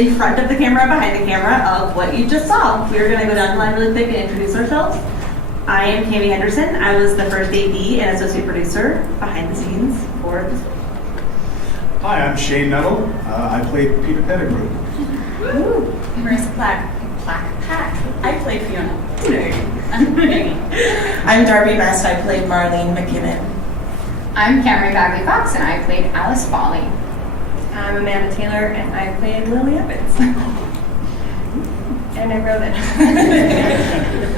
in front of the camera, behind the camera of what you just saw. We're going to go down the line really quick and introduce ourselves. I am Cami Henderson. I was the first AD and associate producer behind the scenes for this. Hi, I'm Shane Nettle. I played Peter Pettigrew. Woo! Marissa Pack. I played Fiona. I'm Darby Best. I played Marlene McKinnon. I'm Cameron Bagley Fox, and I played Alice Fawley. I'm Amanda Taylor, and I played Lily Evans. And I wrote it.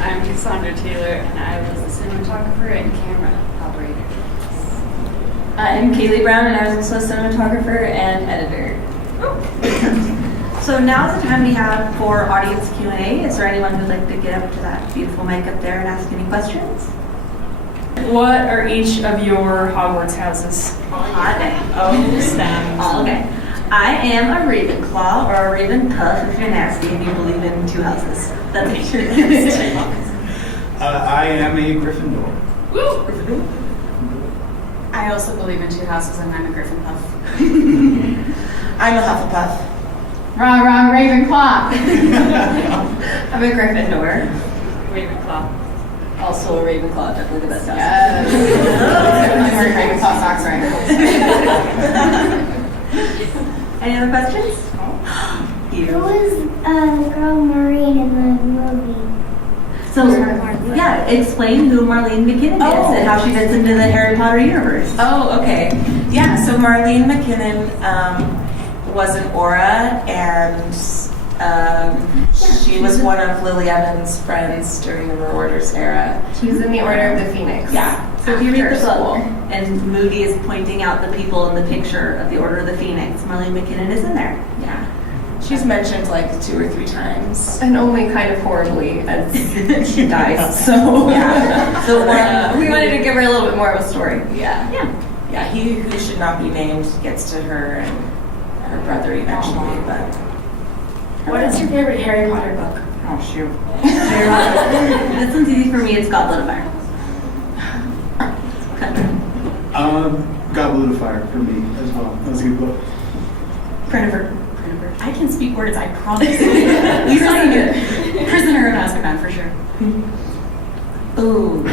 I'm Cassandra Taylor, and I was the cinematographer and camera operator. I'm Kaylee Brown, and I was also a cinematographer and editor. So now's the time we have for audience Q&A. Is there anyone who'd like to get up to that beautiful mic up there and ask any questions? What are each of your Hogwarts houses? Oh, STEM. Okay. I am a Ravenclaw or a Ravenpuff if you're nasty and you believe in two houses. That's me. I am a Gryffindor. Woo! I also believe in two houses, and I'm a Gryffindor. I'm a Hufflepuff. Rah, rah, Ravenclaw. I'm a Gryffindor. Ravenclaw. Also a Ravenclaw, definitely the best house. Yes. I'm wearing Ravenclaw socks right now. Any other questions? Who was the girl Marlene in the movie? So, yeah, explain who Marlene McKinnon is and how she fits into the Harry Potter universe. Oh, okay. Yeah, so Marlene McKinnon was an aura, and she was one of Lily Evans' friends during the Marauders era. She was in the Order of the Phoenix. Yeah. So if you read the After school. book, and Moody is pointing out the people in the picture of the Order of the Phoenix, Marlene McKinnon is in there. Yeah. She's mentioned like 2 or 3 times. And only kind of horribly as she dies. So Yeah. so we wanted to give her a little bit more of a story. Yeah. Yeah, he who should not be named gets to her and her brother eventually, but... What is your favorite Harry Potter book? Oh, shoot. This one's easy for me, it's Goblet of Fire. Goblet of Fire for me as well. That was a good book. Printer. I can speak words, I promise. Prisoner of Azkaban, for sure. Ooh.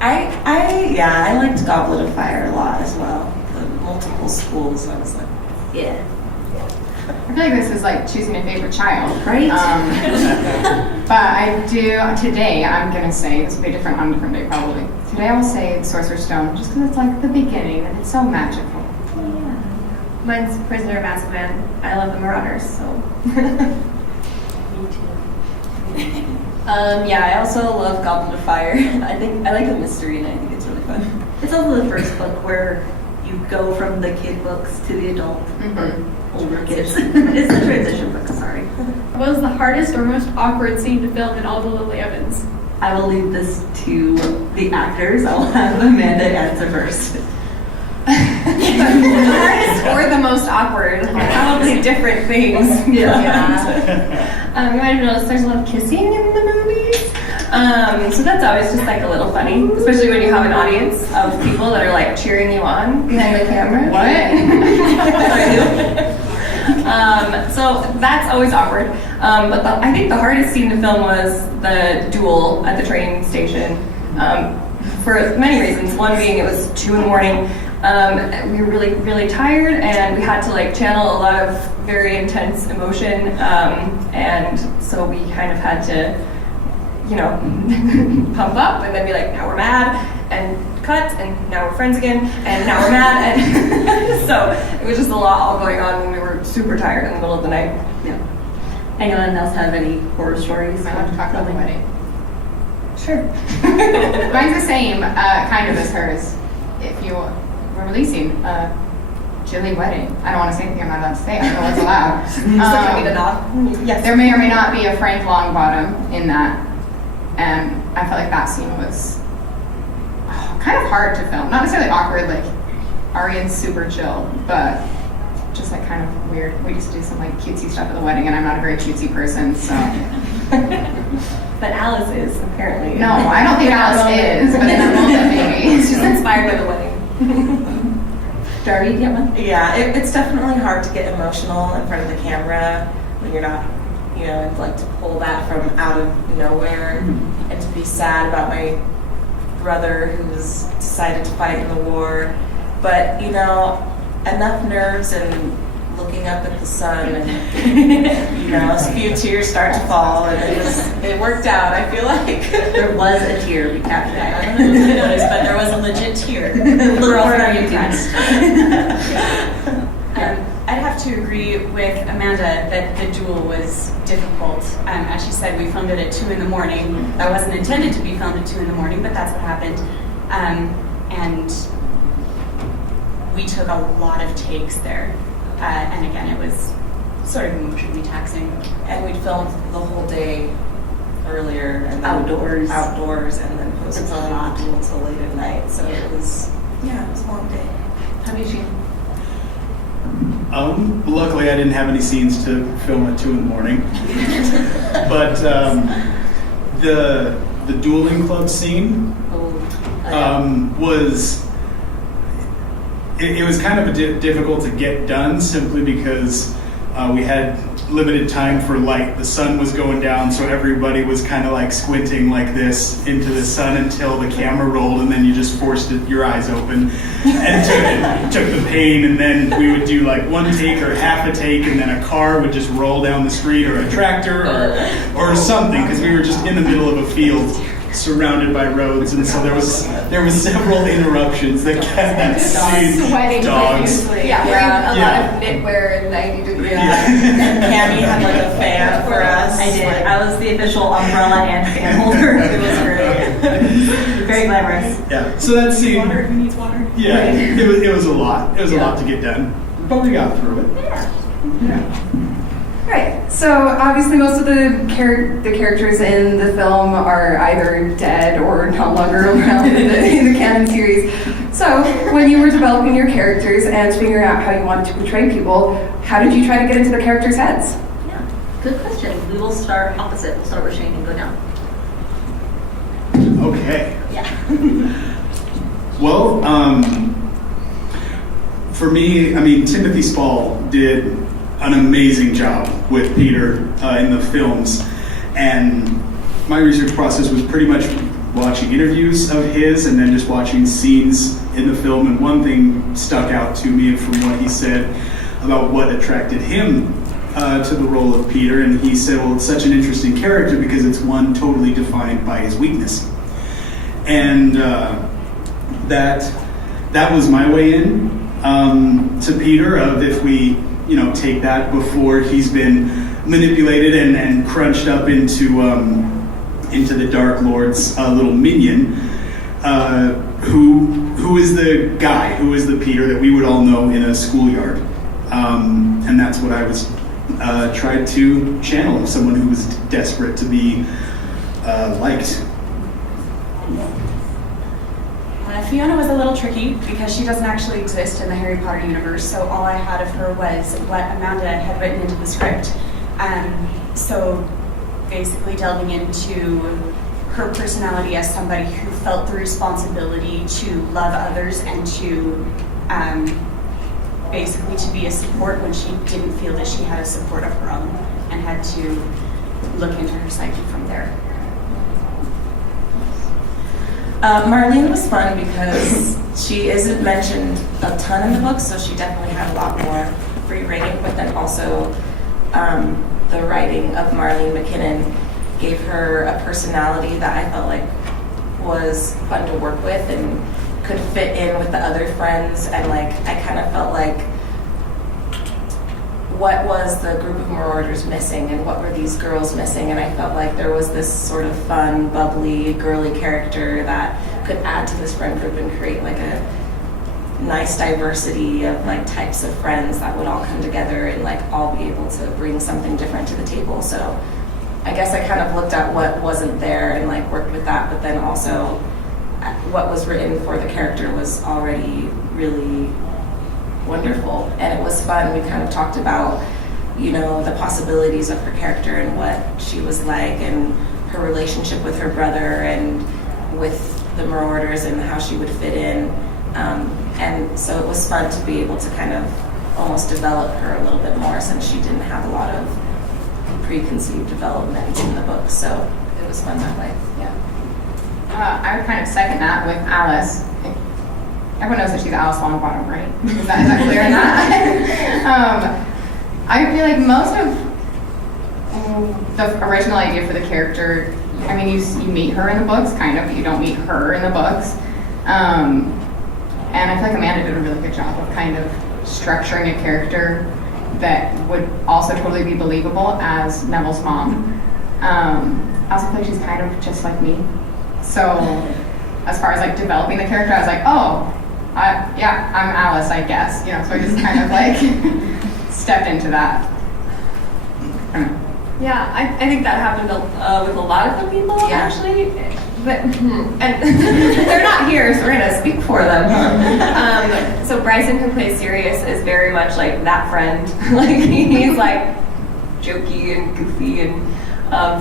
I liked Goblet of Fire a lot as well. The multiple schools, I was like, Yeah. I feel like this is like choosing a favorite child. Right? But I do, today, I'm going to say, this will be different on a different day probably. Today I will say Sorcerer's Stone, just because it's like the beginning and it's so magical. Mine's Prisoner of Azkaban. I love the Marauders, so. Me too. Yeah, I also love Goblet of Fire. I like the mystery, and I think it's really fun. It's also the first book where you go from the kid books to the adult or older kids. It's the transition book, sorry. What was the hardest or most awkward scene to film in all the Lily Evans? I will leave this to the actors. I'll have Amanda answer first. The hardest or the most awkward, probably different things. You might have noticed there's a lot of kissing in the movies. So that's always just like a little funny, especially when you have an audience of people that are like cheering you on behind the camera. So that's always awkward. But I think the hardest scene to film was the duel at the train station. For many reasons. One being it was 2 a.m. We were really, really tired, and we had to like channel a lot of very intense emotion, and so we kind of had to, pump up and then be like, now we're mad, and cut, and now we're friends again, and now we're mad, and so it was just a lot all going on when we were super tired in the middle of the night. Yeah. Anyone else have any horror stories? I want to talk about the wedding. Sure. Mine's the same, kind of as hers. If you were releasing a chilly wedding, I don't want to say anything I'm not allowed to say. I don't know what's allowed. Yes. There may or may not be a Frank Longbottom in that, and I felt like that scene was kind of hard to film. Not necessarily awkward, like Arian's super chill, but just like kind of weird. We used to do some like cutesy stuff at the wedding, and I'm not a very cutesy person, so. But Alice is, apparently. No, I don't think Alice is, but in that moment, maybe. She's inspired by the wedding. Darby, do you have one? Yeah, it's definitely hard to get emotional in front of the camera. when you're not, you know, and like to pull that from out of nowhere and to be sad about my brother who's decided to fight in the war. But, you know, enough nerves and looking up at the sun and, you know, a few tears start to fall, and it worked out, I feel like. There was a tear we captured. I don't know if you noticed, but there was a legit tear. We're all very impressed. I'd have to agree with Amanda that the duel was difficult. As she said, we filmed it at 2 in the morning. That wasn't intended to be filmed at 2 in the morning, but that's what happened. And we took a lot of takes there. And again, it was sort of emotionally taxing. And we'd filmed the whole day earlier and then Outdoors. and then posted It's a the lot. duel until late at night. So it was a long day. How about you? Luckily, I didn't have any scenes to film at 2 in the morning. But the dueling club scene was it was kind of difficult to get done simply because we had limited time for light. The sun was going down, so everybody was kind of like squinting like this into the sun until the camera rolled, and then you just forced your eyes open and took the pain, and then we would do like one take or half a take, and then a car would just roll down the street, or a tractor or something, because we were just in the middle of a field surrounded by roads, and so there was several interruptions that kept that scene. Sweating Dogs. profusely. Yeah, Wearing a Yeah. lot of knitwear and 90 degrees. And Cammie had like a fan for us. I did. I was the official umbrella and fan holder. It was great. Very glamorous. Yeah. So that scene. Water, who needs water? Yeah. It was a lot. It was a lot to get done, but we got through it. Yeah. Right. So obviously, most of the characters in the film are either dead or no longer around in the canon series. So when you were developing your characters and figuring out how you wanted to portray people, how did you try to get into the characters' heads? Yeah. Good question. We will start opposite. We'll start with Shane and go down. Okay. Yeah. Well, for me, I mean, Timothy Spall did an amazing job with Peter in the films, and my research process was pretty much watching interviews of his and then just watching scenes in the film, and one thing stuck out to me from what he said about what attracted him to the role of Peter, and he said, well, it's such an interesting character because it's one totally defined by his weakness. And that was my way in to Peter, of if we take that before he's been manipulated and crunched up into the Dark Lord's little minion, who is the guy, who is the Peter that we would all know in a schoolyard, and that's what I was tried to channel, someone who was desperate to be liked. Fiona was a little tricky because she doesn't actually exist in the Harry Potter universe, so all I had of her was what Amanda had written into the script. So basically delving into her personality as somebody who felt the responsibility to love others and to basically to be a support when she didn't feel that she had a support of her own, and had to look into her psyche from there. Marlene was fun because she isn't mentioned a ton in the book, so she definitely had a lot more free writing, but then also the writing of Marlene McKinnon gave her a personality that I felt like was fun to work with and could fit in with the other friends, and like I kind of felt like what was the group of Marauders missing and what were these girls missing, and I felt like there was this sort of fun, bubbly, girly character that could add to this friend group and create like a nice diversity of like types of friends that would all come together and like all be able to bring something different to the table. So I guess I kind of looked at what wasn't there and like worked with that, but then also what was written for the character was already really wonderful, and it was fun. We kind of talked about, the possibilities of her character and what she was like, and her relationship with her brother and with the Marauders and how she would fit in. And so it was fun to be able to kind of almost develop her a little bit more, since she didn't have a lot of preconceived development in the book. So it was fun that way. Yeah. I would kind of second that with Alice. Everyone knows that she's Alice Longbottom, right? Is that clear in that? I feel like most of the original idea for the character, I mean, you meet her in the books, kind of, but you don't meet her in the books. And I feel like Amanda did a really good job of kind of structuring a character that would also totally be believable as Neville's mom. I also feel like she's kind of just like me. So as far as like developing the character, I was like, oh, yeah, I'm Alice, I guess. You know, so I just kind of like stepped into that. I don't know. Yeah, I think that happened with a lot of the people, actually. But, and they're not here, so we're going to speak for them. So Bryson, who plays Sirius, is very much like that friend. Like, he's like jokey and goofy and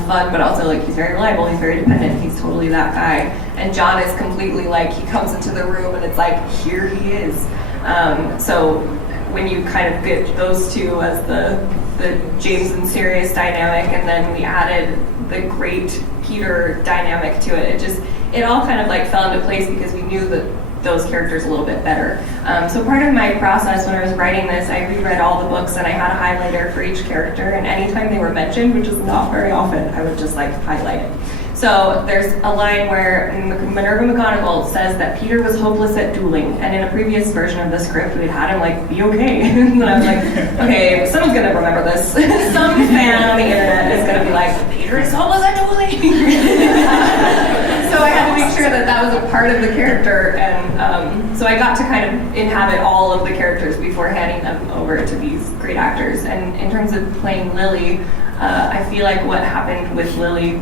fun, but also like he's very reliable, he's very dependent, he's totally that guy. And John is completely like, he comes into the room and it's like, here he is. So when you kind of get those two as the James and Sirius dynamic, and then we added the great Peter dynamic to it, it all kind of like fell into place because we knew that those characters a little bit better. So part of my process when I was writing this, I reread all the books and I had a highlighter for each character, and anytime they were mentioned, which is not very often, I would just like highlight it. So there's a line where Minerva McGonagall says that Peter was hopeless at dueling, and in a previous version of the script, we had him like be okay. And I was like, okay, someone's gonna remember this. Some fan on the internet is gonna be like, Peter is hopeless at dueling. So I had to make sure that that was a part of the character, and so I got to kind of inhabit all of the characters before handing them over to these great actors. And in terms of playing Lily, I feel like what happened with Lily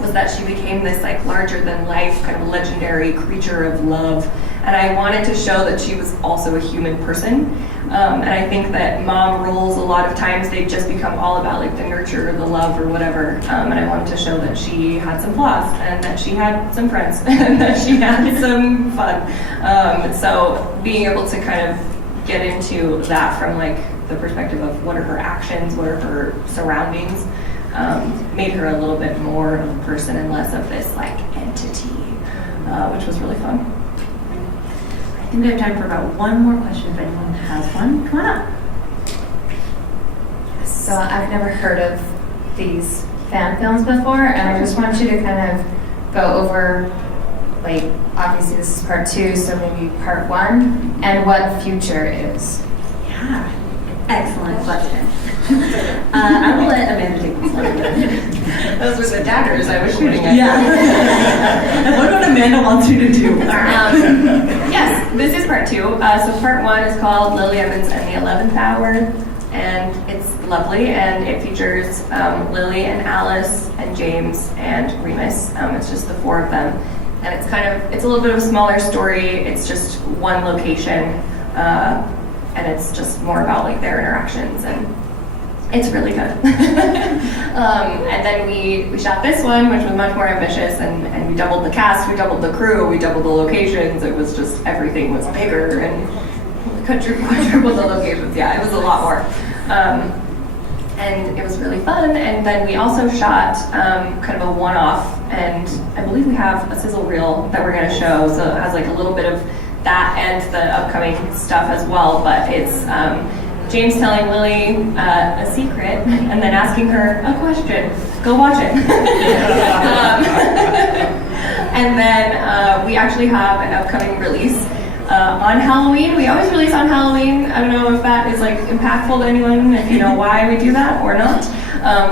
was that she became this like larger than life kind of legendary creature of love, and I wanted to show that she was also a human person. And I think that mom roles a lot of times they just become all about like the nurture or the love or whatever, and I wanted to show that she had some flaws and that she had some friends and that she had some fun. So being able to kind of get into that from like the perspective of what are her actions, what are her surroundings, made her a little bit more of a person and less of this like entity, which was really fun. I think we have time for about one more question if anyone has one. Come on up. So I've never heard of these fan films before, and I just want you to kind of go over, like, obviously this is part 2, so maybe part 1, and what future is. Yeah, excellent question. I will let Amanda take this one. Those were the daggers I was shooting at. Yeah. I wonder what Amanda wants you to do. Yes, this is part 2. So part 1 is called Lily Evans and the 11th Hour, and it's lovely, and it features Lily and Alice and James and Remus. It's just the 4 of them, and it's a little bit of a smaller story. It's just one location, and it's just more about like their interactions, and it's really good. And then we shot this one, which was much more ambitious, and we doubled the cast, we doubled the crew, we doubled the locations. It was just, everything was bigger, and quadrupled the locations. Yeah, it was a lot more. And it was really fun. And then we also shot kind of a one-off, and I believe we have a sizzle reel that we're going to show, so it has like a little bit of that and the upcoming stuff as well, but it's James telling Lily a secret and then asking her a question. Go watch it. And then we actually have an upcoming release on Halloween. We always release on Halloween. I don't know if that is like impactful to anyone, if you know why we do that or not.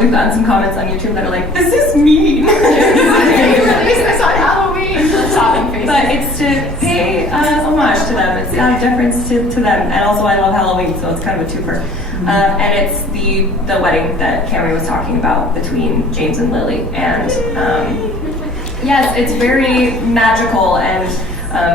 We've gotten some comments on YouTube that are like, this is mean. Release this on Halloween. Sobbing faces. But it's to pay homage to them. It's out of deference to them. And also I love Halloween, so it's kind of a twofer. And it's the wedding that Camry was talking about between James and Lily. And yes, it's very magical and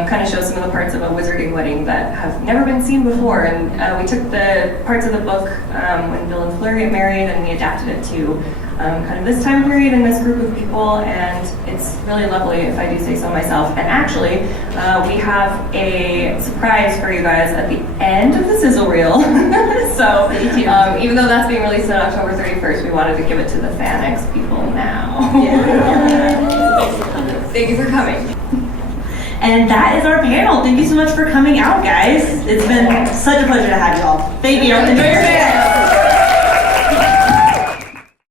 kind of shows some of the parts of a wizarding wedding that have never been seen before. And we took the parts of the book when Bill and Fleur get married, and we adapted it to kind of this time period and this group of people, and it's really lovely, if I do say so myself. And actually, we have a surprise for you guys at the end of the sizzle reel. So even though that's being released on October 31st, we wanted to give it to the FanX people now. Thank you for coming. And that is our panel. Thank you so much for coming out, guys. It's been such a pleasure to have you all. Thank you. Enjoy your day.